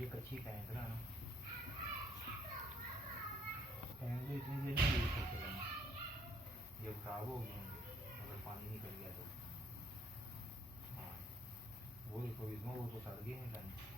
ये कच्ची टैंक ना, टैंक तो इतनी देर नहीं यूज करते रहना, ये खराब हो गए होंगे अगर पानी निकल गया तो। हाँ वो देखो इसमें वो तो सड़ गए हैं टैंक।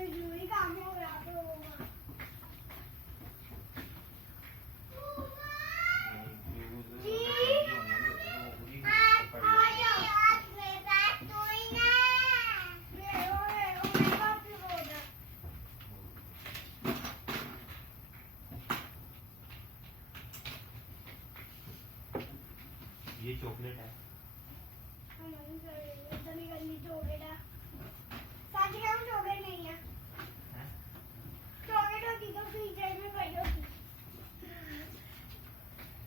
कोई जरूरी काम हो गया तो होगा। ये चॉकलेट है। चॉकलेट है। सच कहूं चॉकलेट नहीं है। चॉकलेट होती तो फ्रीजर में पड़ी होती।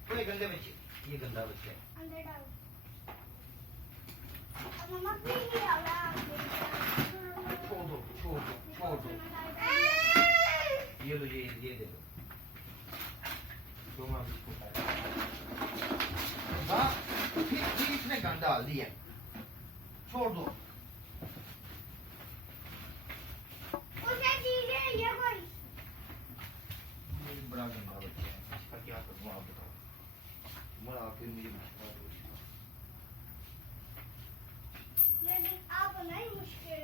कोई गंदे बच्चे, ये गंदा बच्चा है। अंदर डालो। अब मम्मा भी नहीं डाला। छोड़ दो, छोड़ दो, छोड़ दो। ये लो, ये दे दो। दो मैं इसको खाया। हाँ, फिर इसने गंदा डाल दिया। छोड़ दो। उसे चीजें ये कोई। ये बड़ा गंदा बच्चा है। इसका क्या करूँ आप बताओ। मरा फिर मुझे बता दो इसका। लेकिन आप नहीं मुश्किल